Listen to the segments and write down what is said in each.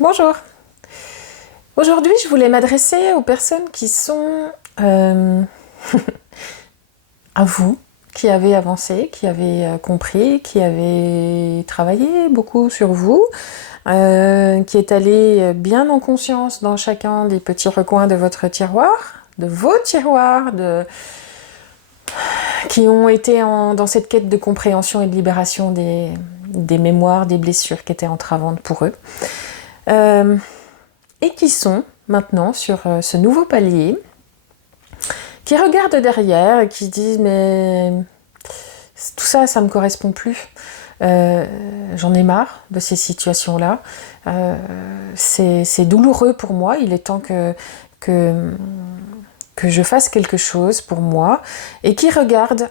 Bonjour. Aujourd'hui, je voulais m'adresser aux personnes qui sont à vous, qui avez avancé, qui avez compris, qui avez travaillé beaucoup sur vous, qui est allé bien en conscience dans chacun des petits recoins de votre tiroir, de vos tiroirs, qui ont été dans cette quête de compréhension et de libération des mémoires, des blessures qui étaient entravantes pour eux. Et qui sont maintenant sur ce nouveau palier, qui regardent derrière et qui disent mais tout ça, ça me correspond plus. J'en ai marre de ces situations-là. C'est douloureux pour moi. Il est temps que je fasse quelque chose pour moi et qui regardent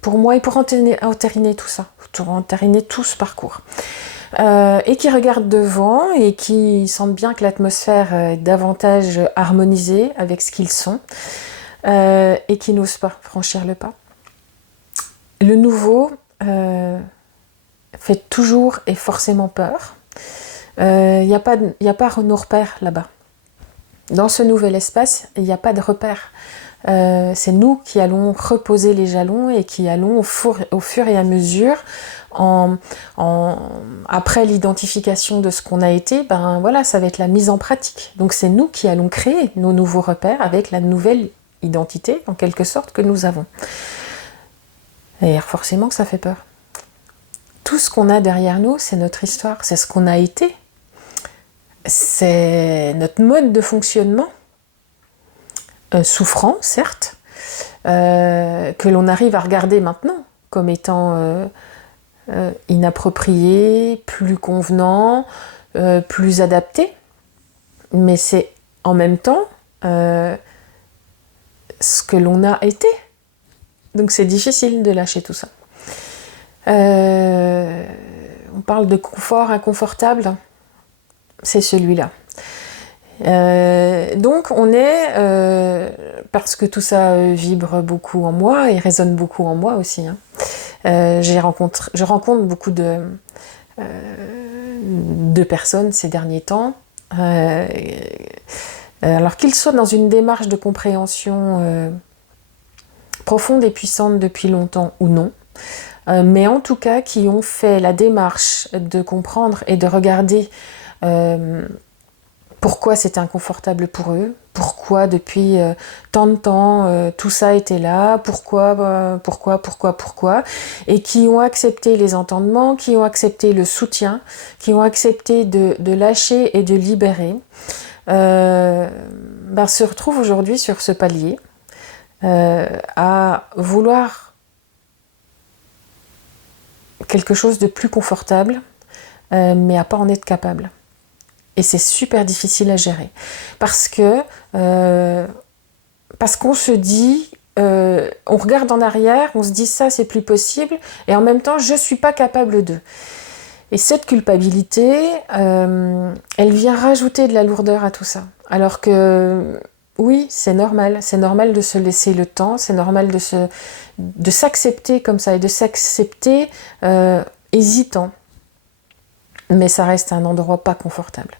pour moi et pour entériner tout ça, pour entériner tout ce parcours. Et qui regardent devant et qui sentent bien que l'atmosphère est davantage harmonisée avec ce qu'ils sont et qui n'osent pas franchir le pas. Le nouveau fait toujours et forcément peur. Il n'y a pas nos repères là-bas. Dans ce nouvel espace, il n'y a pas de repères. C'est nous qui allons reposer les jalons et qui allons au fur et à mesure après l'identification de ce qu'on a été, ben voilà, ça va être la mise en pratique. Donc c'est nous qui allons créer nos nouveaux repères avec la nouvelle identité, en quelque sorte, que nous avons. Et forcément que ça fait peur. Tout ce qu'on a derrière nous, c'est notre histoire, c'est ce qu'on a été. C'est notre mode de fonctionnement, souffrant, certes, que l'on arrive à regarder maintenant comme étant inapproprié, plus convenant, plus adapté, mais c'est en même temps ce que l'on a été. Donc c'est difficile de lâcher tout ça. On parle de confort inconfortable, c'est celui-là. Donc on est, parce que tout ça vibre beaucoup en moi et résonne beaucoup en moi aussi, hein. Je rencontre beaucoup de personnes ces derniers temps, alors qu'ils soient dans une démarche de compréhension profonde et puissante depuis longtemps ou non, mais en tout cas qui ont fait la démarche de comprendre et de regarder pourquoi c'était inconfortable pour eux, pourquoi depuis tant de temps tout ça était là, pourquoi, et qui ont accepté les entendements, qui ont accepté le soutien, qui ont accepté de lâcher et de libérer, se retrouvent aujourd'hui sur ce palier à vouloir quelque chose de plus confortable, mais à pas en être capable. Et c'est super difficile à gérer. Parce qu'on se dit, on regarde en arrière, on se dit ça c'est plus possible, et en même temps je suis pas capable de. Et cette culpabilité, elle vient rajouter de la lourdeur à tout ça. Alors que oui, c'est normal de se laisser le temps, c'est normal de s'accepter comme ça, et de s'accepter hésitant. Mais ça reste un endroit pas confortable.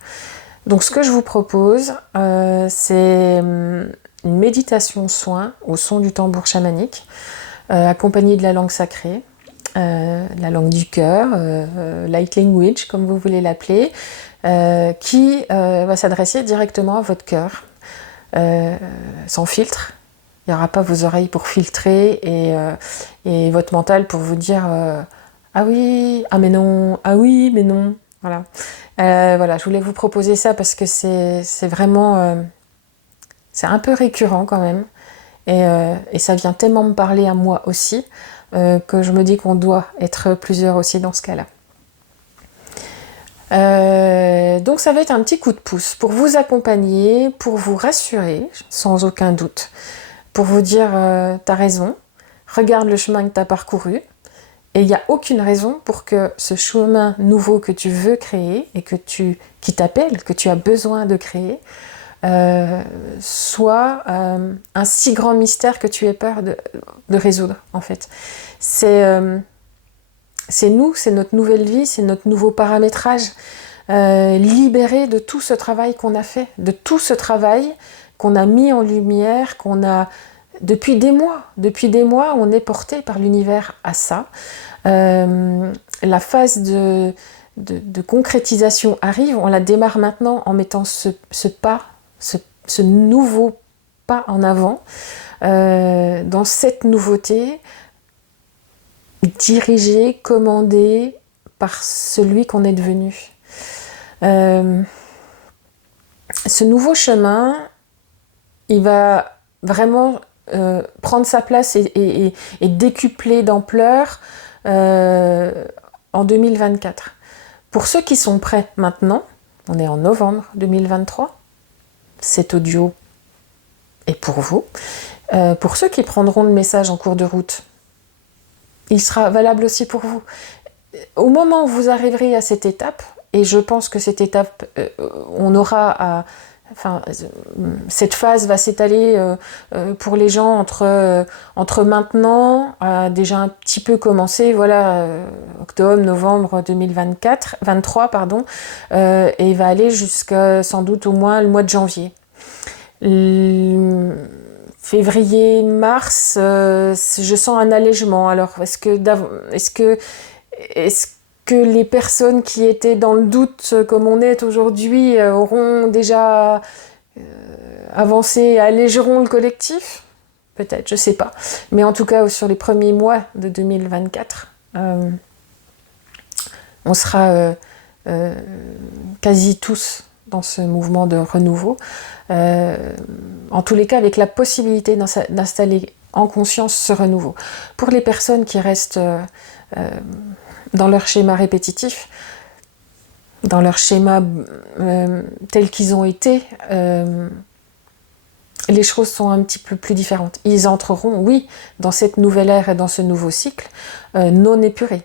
Donc ce que je vous propose, c'est une méditation soin au son du tambour chamanique, accompagnée de la langue sacrée, la langue du cœur, light language comme vous voulez l'appeler, qui va s'adresser directement à votre cœur, sans filtre. Il n'y aura pas vos oreilles pour filtrer et votre mental pour vous dire ah oui, ah mais non, ah oui, mais non. Voilà. Je voulais vous proposer ça parce que c'est vraiment... c'est un peu récurrent quand même. Et ça vient tellement me parler à moi aussi que je me dis qu'on doit être plusieurs aussi dans ce cas-là. Donc ça va être un petit coup de pouce pour vous accompagner, pour vous rassurer, sans aucun doute. Pour vous dire, t'as raison, regarde le chemin que t'as parcouru. Et il n'y a aucune raison pour que ce chemin nouveau que tu veux créer et qui t'appelle, que tu as besoin de créer, soit un si grand mystère que tu aies peur de résoudre, en fait. C'est nous, c'est notre nouvelle vie, c'est notre nouveau paramétrage. libéré de tout ce travail qu'on a fait, de tout ce travail qu'on a mis en lumière, qu'on a depuis des mois. Depuis des mois, on est porté par l'univers à ça. La phase de concrétisation arrive, on la démarre maintenant en mettant ce pas, ce nouveau pas en avant, dans cette nouveauté, dirigée, commandée par celui qu'on est devenu. Ce nouveau chemin, il va vraiment prendre sa place et décupler d'ampleur en 2024. Pour ceux qui sont prêts maintenant, on est en novembre 2023, cet audio est pour vous. Pour ceux qui prendront le message en cours de route, il sera valable aussi pour vous. Au moment où vous arriverez à cette étape, et je pense que cette étape, on aura cette phase va s'étaler pour les gens entre maintenant, déjà un petit peu commencé, voilà, octobre, novembre 2023, pardon, et va aller jusqu'à sans doute au moins le mois de janvier. Février, mars, je sens un allègement. Alors, est-ce que les personnes qui étaient dans le doute, comme on est aujourd'hui, auront déjà avancé et allégeront le collectif ? Peut-être, je sais pas. Mais en tout cas, sur les premiers mois de 2024, on sera quasi tous dans ce mouvement de renouveau. En tous les cas, avec la possibilité d'installer en conscience ce renouveau. Pour les personnes qui restent dans leur schéma répétitif, dans leur schéma tels qu'ils ont été, les choses sont un petit peu plus différentes. Ils entreront, oui, dans cette nouvelle ère et dans ce nouveau cycle, non épuré.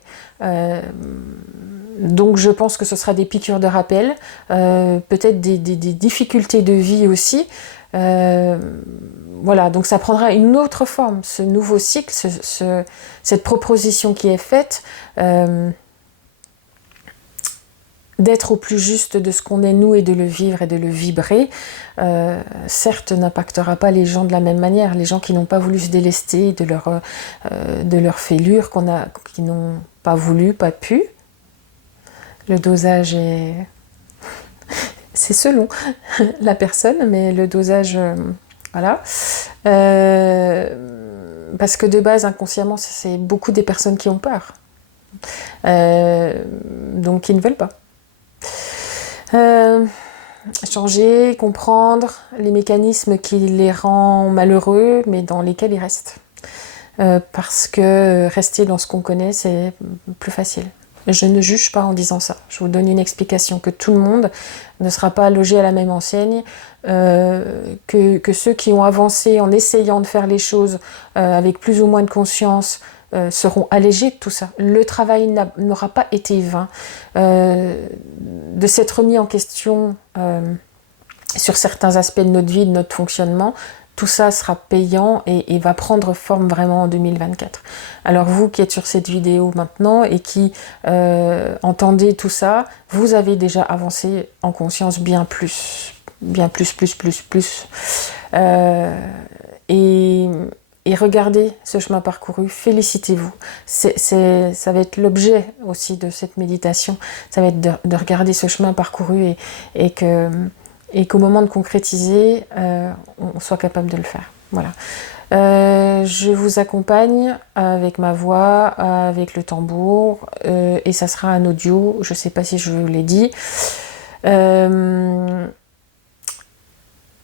Donc je pense que ce sera des piqûres de rappel, peut-être des difficultés de vie aussi. Voilà, donc ça prendra une autre forme, ce nouveau cycle, cette proposition qui est faite, d'être au plus juste de ce qu'on est nous et de le vivre et de le vibrer, certes n'impactera pas les gens de la même manière, les gens qui n'ont pas voulu se délester de leur fêlure, qui n'ont pas voulu, pas pu. Le dosage est... c'est selon la personne, mais le dosage, voilà. Parce que de base, inconsciemment, c'est beaucoup des personnes qui ont peur. Donc qui ne veulent pas. Changer, comprendre les mécanismes qui les rendent malheureux, mais dans lesquels ils restent. Parce que rester dans ce qu'on connaît, c'est plus facile. Je ne juge pas en disant ça. Je vous donne une explication que tout le monde ne sera pas logé à la même enseigne, que ceux qui ont avancé en essayant de faire les choses avec plus ou moins de conscience seront allégés de tout ça. Le travail n'aura pas été vain. De s'être remis en question sur certains aspects de notre vie, de notre fonctionnement, tout ça sera payant et va prendre forme vraiment en 2024. Alors vous qui êtes sur cette vidéo maintenant et qui entendez tout ça, vous avez déjà avancé en conscience bien plus. Et regardez ce chemin parcouru, félicitez-vous. Ça va être l'objet aussi de cette méditation, ça va être de regarder ce chemin parcouru et qu'au moment de concrétiser, on soit capable de le faire. Voilà. Je vous accompagne avec ma voix, avec le tambour, et ça sera un audio, je ne sais pas si je vous l'ai dit.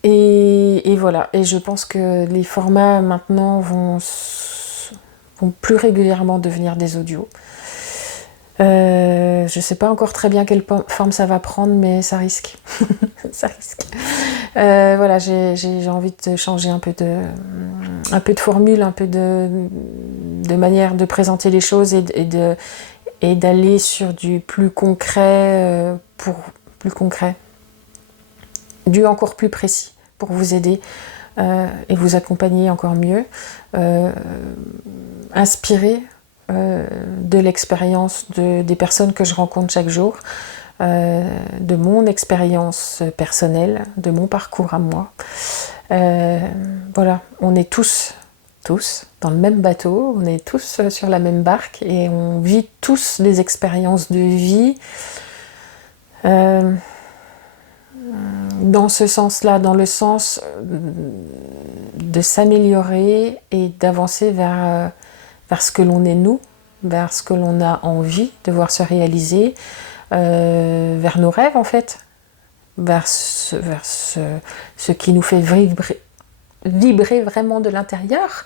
Et voilà, et je pense que les formats maintenant vont plus régulièrement devenir des audios. Je ne sais pas encore très bien quelle forme ça va prendre, mais ça risque. Ça risque. Voilà, j'ai envie de changer un peu de formule, un peu de manière de présenter les choses et d'aller sur du plus concret, du encore plus précis pour vous aider et vous accompagner encore mieux. Inspirer de l'expérience des personnes que je rencontre chaque jour. de mon expérience personnelle, de mon parcours à moi. Voilà, on est tous dans le même bateau, on est tous sur la même barque et on vit tous des expériences de vie dans ce sens-là, dans le sens de s'améliorer et d'avancer vers ce que l'on est nous, vers ce que l'on a envie de voir se réaliser, vers nos rêves en fait, vers ce qui nous fait vibrer vraiment de l'intérieur.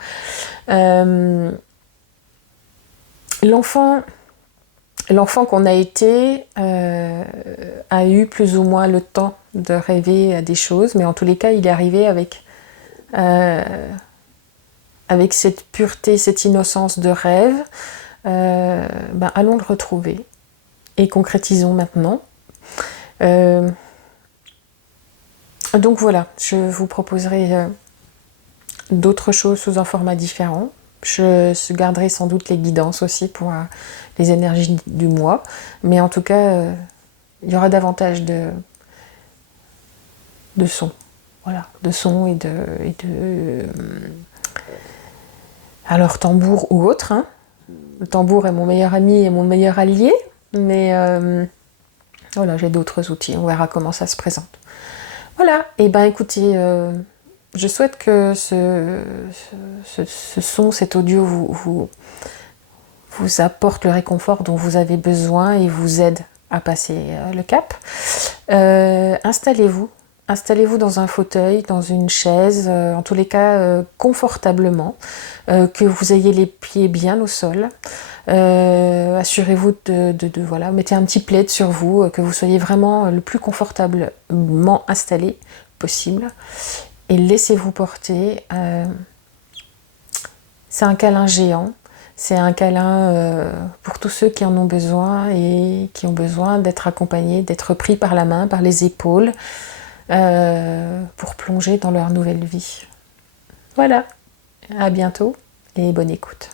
L'enfant qu'on a été a eu plus ou moins le temps de rêver à des choses, mais en tous les cas, il est arrivé avec cette pureté, cette innocence de rêve. Allons le retrouver et concrétisons maintenant. Donc voilà, je vous proposerai d'autres choses sous un format différent. Je garderai sans doute les guidances aussi pour les énergies du mois, mais en tout cas, il y aura davantage de sons, voilà, de sons et de alors tambour ou autre, hein. Le tambour est mon meilleur ami et mon meilleur allié, mais voilà, j'ai d'autres outils, on verra comment ça se présente. Voilà, et écoutez, je souhaite que ce son, cet audio vous apporte le réconfort dont vous avez besoin et vous aide à passer le cap. Installez-vous dans un fauteuil, dans une chaise, en tous les cas confortablement, que vous ayez les pieds bien au sol. Assurez-vous voilà, mettez un petit plaid sur vous, que vous soyez vraiment le plus confortablement installé possible et laissez-vous porter. C'est un câlin géant, c'est un câlin pour tous ceux qui en ont besoin et qui ont besoin d'être accompagnés, d'être pris par la main, par les épaules, pour plonger dans leur nouvelle vie. Voilà, à bientôt et bonne écoute.